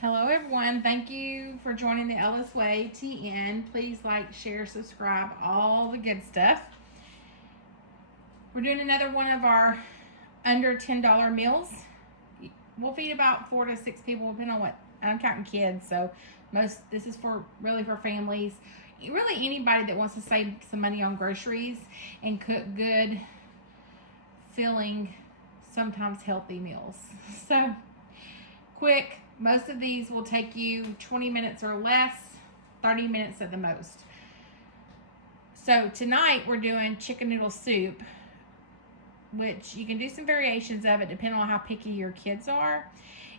Hello, everyone. Thank you for joining the Ellis Way TN. Please like, share, subscribe, all the good stuff. We're doing another one of our under $10 meals. We'll feed about 4 to 6 people, depending on what. I'm counting kids, so this is for families. Really, anybody that wants to save some money on groceries and cook good, filling, sometimes healthy meals. So quick. Most of these will take you 20 minutes or less, 30 minutes at the most. So tonight we're doing chicken noodle soup, which you can do some variations of it depending on how picky your kids are.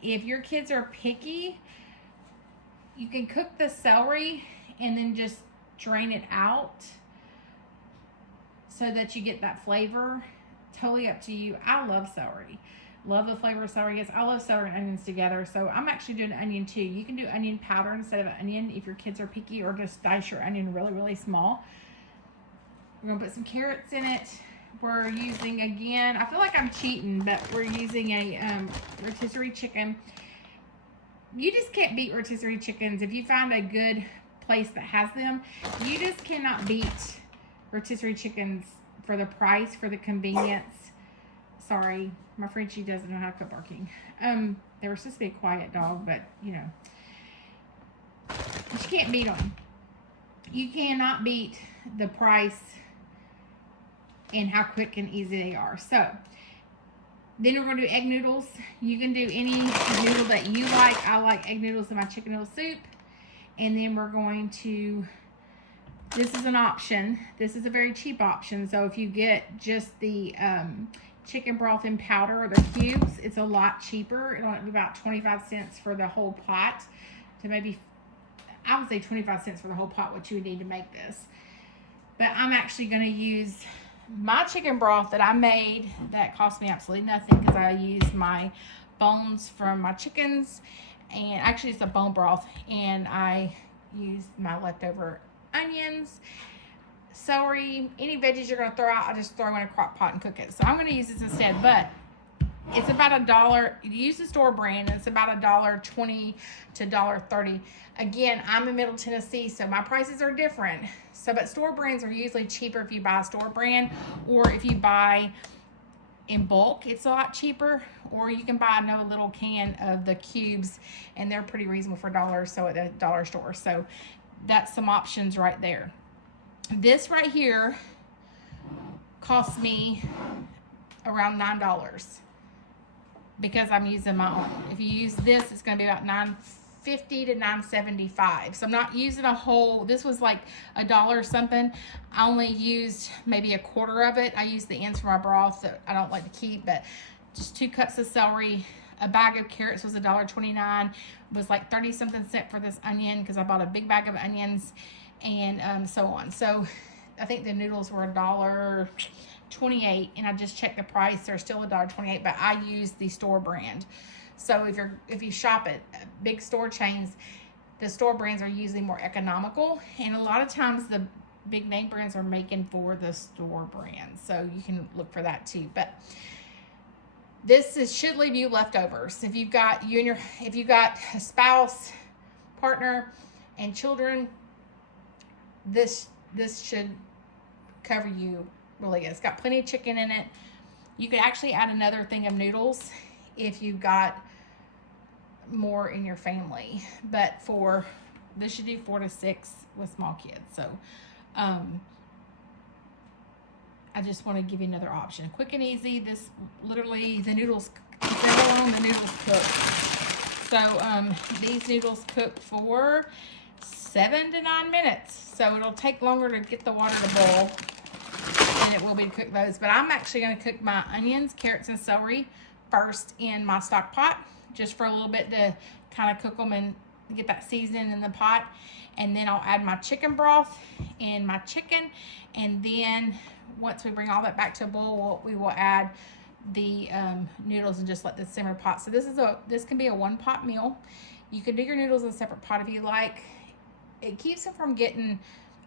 If your kids are picky, you can cook the celery and then just drain it out so that you get that flavor. Totally up to you. I love celery. Love the flavor of celery. Yes, I love celery and onions together. So I'm actually doing onion too. You can do onion powder instead of onion if your kids are picky, or just dice your onion really, really small. We're going to put some carrots in it. We're using, again, I feel like I'm cheating, but we're using a rotisserie chicken. You just can't beat rotisserie chickens. If you find a good place that has them, you just cannot beat rotisserie chickens for the price, for the convenience. Sorry, my Frenchie doesn't know how to quit barking. They were supposed to be a quiet dog, but you know, you can't beat them. You cannot beat the price and how quick and easy they are. So then we're going to do egg noodles. You can do any noodle that you like. I like egg noodles in my chicken noodle soup. And then we're going to, this is an option. This is a very cheap option. So if you get just the chicken broth in powder or the cubes, it's a lot cheaper. It'll be about 25 cents for the whole pot, to maybe, I would say 25 cents for the whole pot, what you would need to make this. But I'm actually going to use my chicken broth that I made that cost me absolutely nothing, because I used my bones from my chickens, and actually it's a bone broth, and I used my leftover onions, celery, any veggies you're going to throw out, I just throw in a crock pot and cook it. So I'm going to use this instead, but it's about $1. You use the store brand, it's about $1.20 to $1.30. Again, I'm in Middle Tennessee, so my prices are different. So, but store brands are usually cheaper if you buy a store brand, or if you buy in bulk, it's a lot cheaper. Or you can buy a little can of the cubes, and they're pretty reasonable for $1, so at the dollar store. So that's some options right there. This right here cost me around $9 because I'm using my own. If you use this, it's going to be about $9.50 to $9.75. So I'm not using a whole. This was like $1 something. I only used maybe a quarter of it. I used the ends for my broth that I don't like to keep, but just 2 cups of celery. A bag of carrots was $1.29. It was like 30 something cents for this onion because I bought a big bag of onions, and so on. So I think the noodles were $1.28, and I just checked the price. They're still $1.28, but I use the store brand. So if you shop at big store chains, the store brands are usually more economical, and a lot of times the big name brands are making for the store brand. So you can look for that too. But should leave you leftovers. If you've got a spouse, partner, and children, this should cover you really good. It's got plenty of chicken in it. You could actually add another thing of noodles if you've got more in your family. But this should do 4 to 6 with small kids. So I just want to give you another option. Quick and easy. This literally, the noodles, the noodles cook. So these noodles cook for 7 to 9 minutes. So it'll take longer to get the water to boil than it will be to cook those. But I'm actually going to cook my onions, carrots, and celery first in my stock pot, just for a little bit to kind of cook them and get that seasoning in the pot. And then I'll add my chicken broth and my chicken. And then once we bring all that back to a boil, we will add the noodles and just let this simmer pot. So this can be a 1-pot meal. You can do your noodles in a separate pot if you like. It keeps them from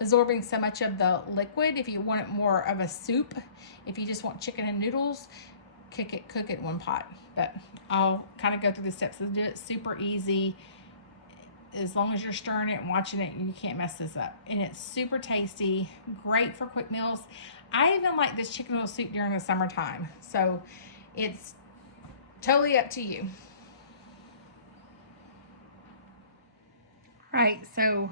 absorbing so much of the liquid. If you want it more of a soup, if you just want chicken and noodles, cook it in one pot. But I'll kind of go through the steps to do it. Super easy. As long as you're stirring it and watching it, you can't mess this up. And it's super tasty, great for quick meals. I even like this chicken noodle soup during the summertime. So it's totally up to you. All right, so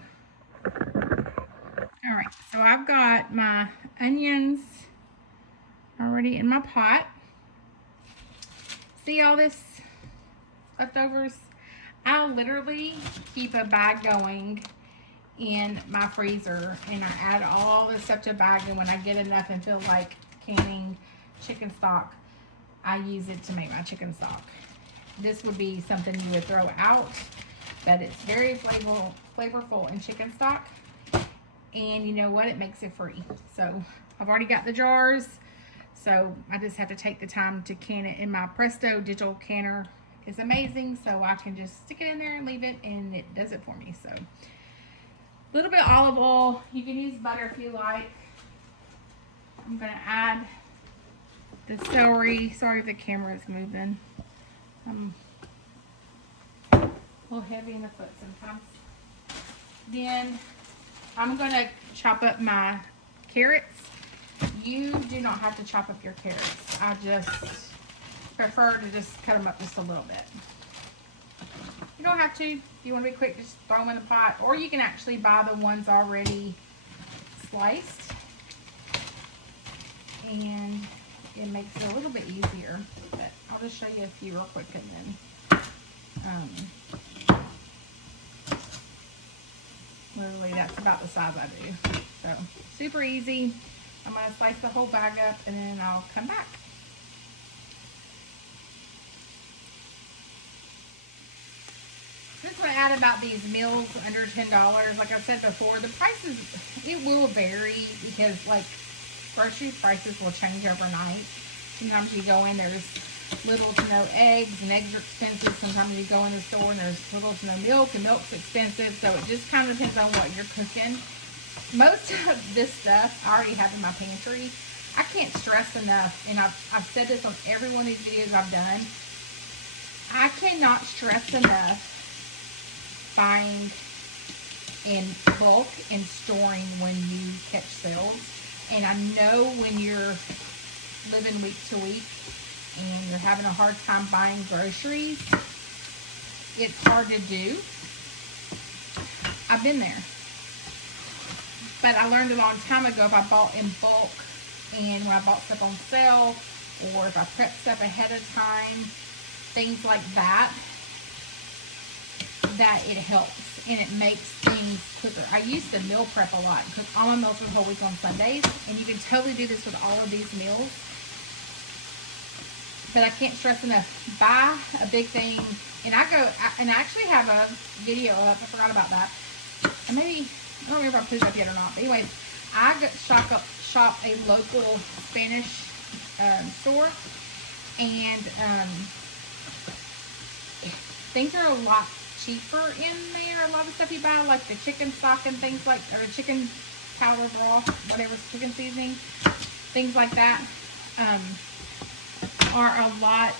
I've got my onions already in my pot. See all this leftovers? I'll literally keep a bag going in my freezer, and I add all this stuff to a bag, and when I get enough and feel like canning chicken stock, I use it to make my chicken stock. This would be something you would throw out, but it's very flavorful in chicken stock, and you know what? It makes it free. So I've already got the jars, so I just have to take the time to can it in my Presto digital canner. It's amazing, so I can just stick it in there and leave it, and it does it for me. So a little bit of olive oil. You can use butter if you like. I'm gonna add the celery. Sorry if the camera is moving. I'm a little heavy in the foot sometimes. Then I'm gonna chop up my carrots. You do not have to chop up your carrots. I just prefer to just cut them up just a little bit. You don't have to. If you want to be quick, just throw them in the pot. Or you can actually buy the ones already sliced. And it makes it a little bit easier. But I'll just show you a few real quick and then literally that's about the size I do. So super easy. I'm going to slice the whole bag up and then I'll come back. Just want to add about these meals under $10. Like I said before, the prices, it will vary because like grocery prices will change overnight. Sometimes you go in, there's little to no eggs, and eggs are expensive. Sometimes you go in the store and there's little to no milk, and milk's expensive. So it just kind of depends on what you're cooking. Most of this stuff I already have in my pantry. I can't stress enough, and I've said this on every one of these videos I've done. I cannot stress enough buying in bulk and storing when you catch sales. And I know when you're living week to week and you're having a hard time buying groceries, it's hard to do. I've been there. But I learned a long time ago, if I bought in bulk and when I bought stuff on sale, or if I prep stuff ahead of time, things like that, that it helps and it makes things quicker. I used to meal prep a lot and cook all my meals for the whole week on Sundays, and you can totally do this with all of these meals. But I can't stress enough, buy a big thing, and I actually have a video up, I forgot about that. And maybe, I don't remember if I put it up yet or not, but anyways, I shop a local Spanish store, and things are a lot cheaper in there. A lot of stuff you buy, like the chicken stock and things like, or chicken powder broth, whatever, chicken seasoning, things like that, are a lot,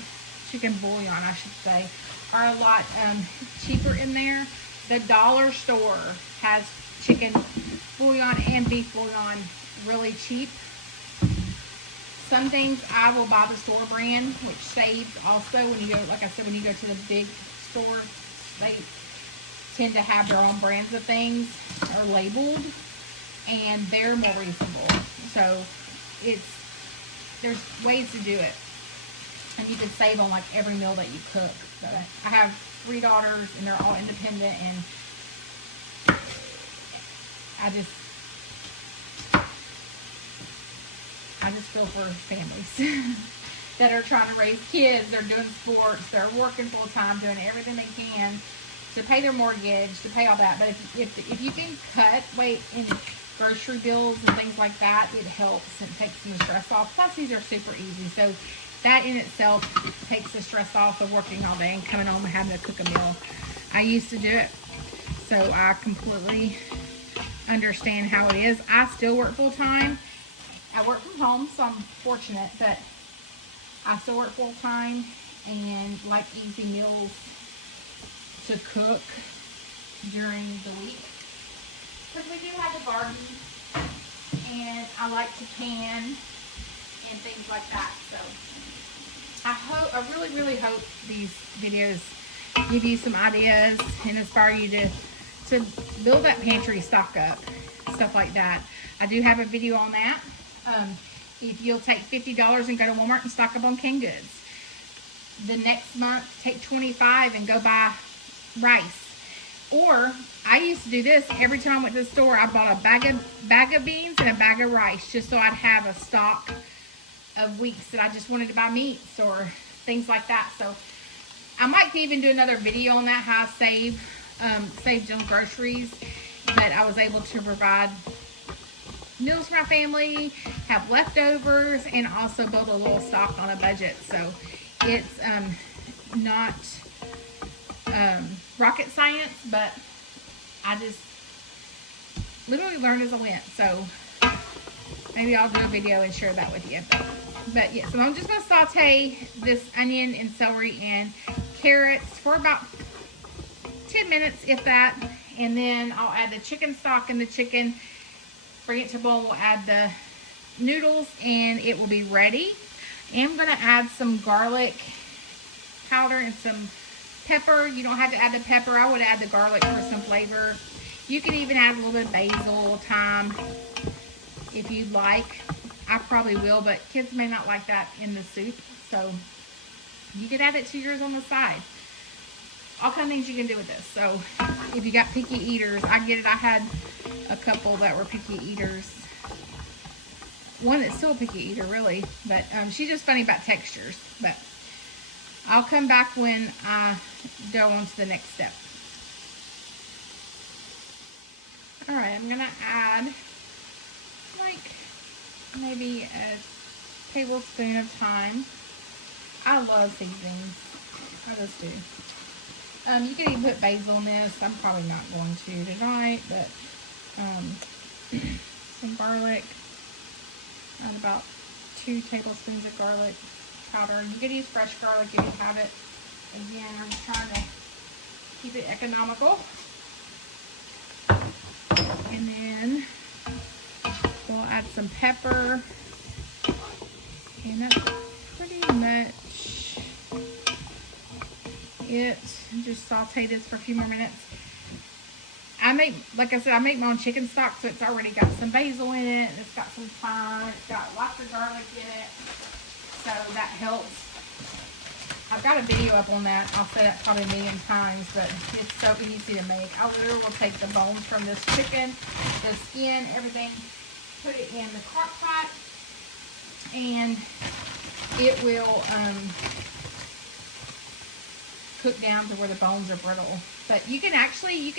chicken bouillon I should say, are a lot cheaper in there. The dollar store has chicken bouillon and beef bouillon really cheap. Some things I will buy the store brand, which saves also when you go, like I said, when you go to the big store, they tend to have their own brands of things are labeled, and they're more reasonable. So there's ways to do it, and you can save on like every meal that you cook. So I have 3 daughters, and they're all independent, and I just feel for families that are trying to raise kids. They're doing sports, they're working full time, doing everything they can to pay their mortgage, to pay all that. But if you can cut weight in grocery bills and things like that, it helps and takes some of the stress off. Plus, these are super easy, so that in itself takes the stress off of working all day and coming home and having to cook a meal. I used to do it, so I completely understand how it is. I still work full time. I work from home, so I'm fortunate, but I still work full time and like easy meals to cook during the week. Because we do have a garden and I like to can and things like that. So I really hope these videos give you some ideas and inspire you to build that pantry stock up, stuff like that. I do have a video on that. If you'll take $50 and go to Walmart and stock up on canned goods. The next month, take $25 and go buy rice. Or I used to do this every time I went to the store. I bought a bag of beans and a bag of rice just so I'd have a stock of weeks that I just wanted to buy meats or things like that. So I might even do another video on that, how I saved on groceries, but I was able to provide meals for my family, have leftovers, and also build a little stock on a budget. So it's not rocket science, but I just literally learned as I went. So maybe I'll do a video and share that with you. But yeah, so I'm just going to saute this onion and celery and carrots for about 10 minutes, if that. And then I'll add the chicken stock and the chicken, bring it to a boil. We'll add the noodles and it will be ready. I'm going to add some garlic powder and some pepper. You don't have to add the pepper. I would add the garlic for some flavor. You can even add a little bit of basil, thyme, if you'd like. I probably will, but kids may not like that in the soup. So you can add it to yours on the side. All kind of things you can do with this. So if you got picky eaters, I get it. I had a couple that were picky eaters. One that's still a picky eater, really. But she's just funny about textures. But I'll come back when I go on to the next step. Alright, I'm going to add like maybe a tablespoon of thyme. I love seasonings. I just do. You can even put basil in this. I'm probably not going to tonight, but some garlic. Add about 2 tablespoons of garlic powder. You can use fresh garlic if you have it. Again, I'm just trying to keep it economical. And then we'll add some pepper. And that's pretty much it. Just saute this for a few more minutes. Like I said, I make my own chicken stock, so it's already got some basil in it. It's got some thyme. It's got lots of garlic in it. So that helps. I've got a video up on that. I'll say that probably a million times, but it's so easy to make. I literally will take the bones from this chicken, the skin, everything, put it in the crock pot, and it will cook down to where the bones are brittle. But you can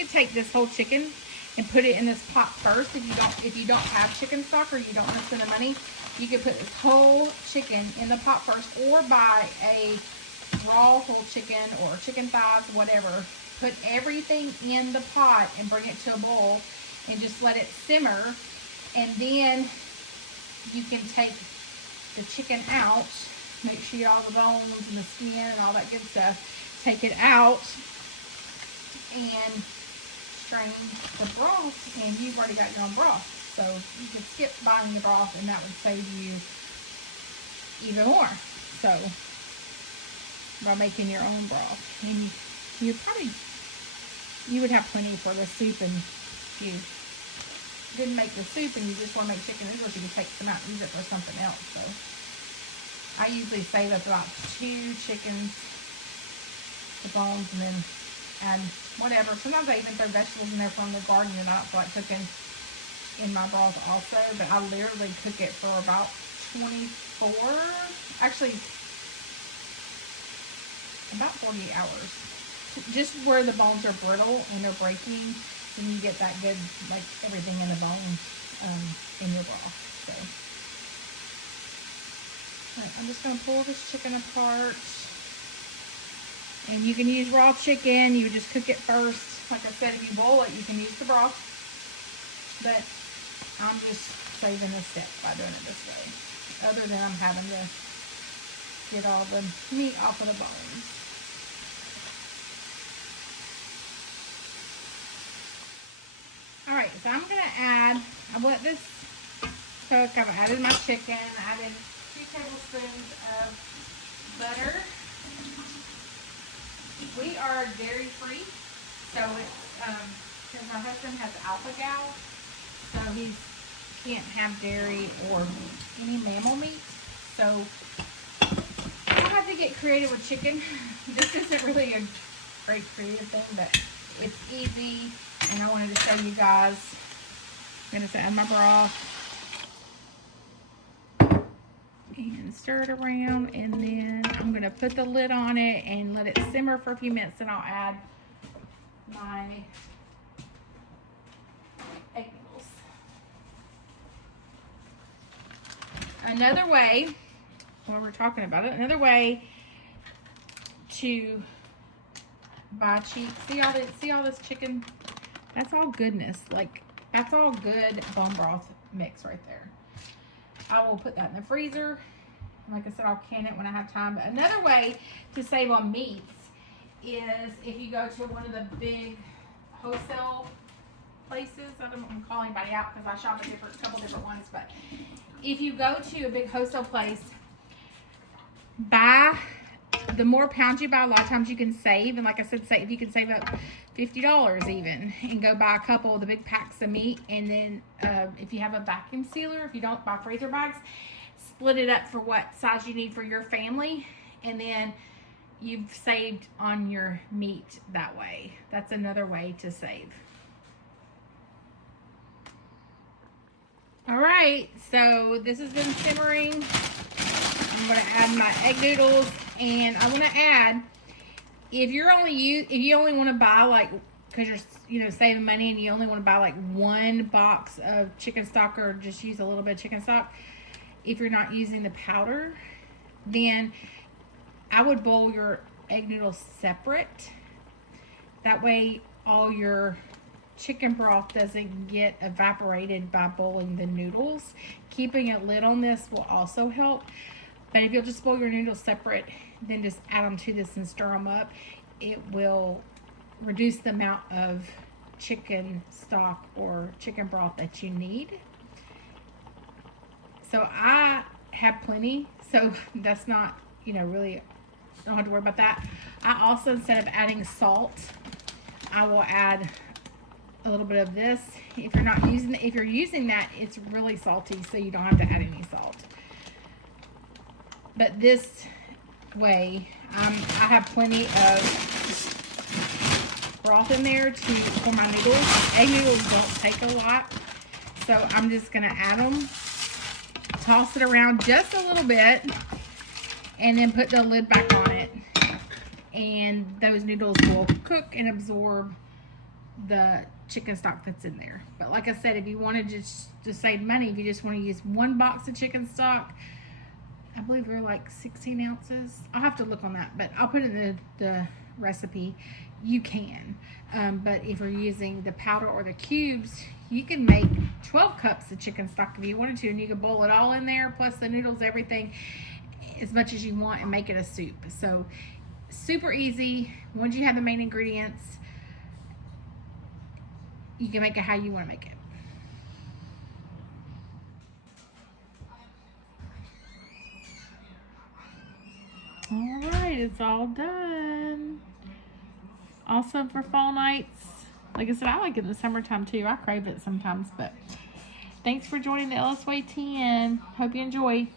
take this whole chicken and put it in this pot first. If you don't have chicken stock or you don't want to spend the money, you can put this whole chicken in the pot first, or buy a raw whole chicken or chicken thighs, whatever. Put everything in the pot and bring it to a boil and just let it simmer. And then you can take the chicken out, make sure you get all the bones and the skin and all that good stuff. Take it out and strain the broth, and you've already got your own broth. So you could skip buying the broth, and that would save you even more. So by making your own broth, and you would have plenty for the soup. And if you didn't make the soup and you just want to make chicken noodles, you could take some out and use it for something else. So I usually save up about 2 chickens, the bones, and then add whatever. Sometimes I even throw vegetables in there from the garden that I don't feel like cooking in my broth also. But I literally cook it for about 24, actually about 40 hours. Just where the bones are brittle and they're breaking, then you get that good, like everything in the bone in your broth. So right, I'm just going to pull this chicken apart. And you can use raw chicken. You just cook it first. Like I said, if you boil it, you can use the broth. But I'm just saving a step by doing it this way. Other than I'm having to get all the meat off of the bones. All right, so I'm gonna add, I let this cook. I've added my chicken, added 2 tablespoons of butter. We are dairy free, so it's, because my husband has alpha-gal, so he can't have dairy or any mammal meat. So I have to get creative with chicken. This isn't really a great creative thing, but it's easy, and I wanted to show you guys. I'm going to add my broth and stir it around, and then I'm going to put the lid on it and let it simmer for a few minutes, and I'll add my egg noodles. Another way, while we're talking about it, another way to buy cheap. See all this chicken? That's all goodness. Like, that's all good bone broth mix right there. I will put that in the freezer. Like I said, I'll can it when I have time. But another way to save on meats is if you go to one of the big wholesale places. I don't want to call anybody out because I shop at a couple different ones. But if you go to a big wholesale place, buy, the more pounds you buy, a lot of times you can save. And like I said, if you can save up $50 even, and go buy a couple of the big packs of meat. And then if you have a vacuum sealer, if you don't buy freezer bags, split it up for what size you need for your family, and then you've saved on your meat that way. That's another way to save. All right, so this has been simmering. I'm going to add my egg noodles, and I want to add, if you only want to buy, like, because you're saving money and you only want to buy like 1 box of chicken stock, or just use a little bit of chicken stock, if you're not using the powder, then I would boil your egg noodles separate. That way all your chicken broth doesn't get evaporated by boiling the noodles. Keeping a lid on this will also help. But if you'll just boil your noodles separate, then just add them to this and stir them up, it will reduce the amount of chicken stock or chicken broth that you need. So I have plenty, so that's not, really, don't have to worry about that. I also, instead of adding salt, I will add a little bit of this. If you're using that, it's really salty, so you don't have to add any salt. But this way, I have plenty of broth in there for my noodles. Egg noodles don't take a lot, so I'm just gonna add them. Toss it around just a little bit, and then put the lid back on it, and those noodles will cook and absorb the chicken stock that's in there. But like I said, if you want to just save money, if you just want to use 1 box of chicken stock, I believe they're like 16 ounces. I'll have to look on that, but I'll put it in the recipe. You can, but if you're using the powder or the cubes, you can make 12 cups of chicken stock if you wanted to, and you can boil it all in there, plus the noodles, everything, as much as you want, and make it a soup. So super easy. Once you have the main ingredients, you can make it how you want to make it. All right, it's all done. Awesome for fall nights. Like I said, I like it in the summertime too. I crave it sometimes, but thanks for joining the LS Way 10. Hope you enjoy.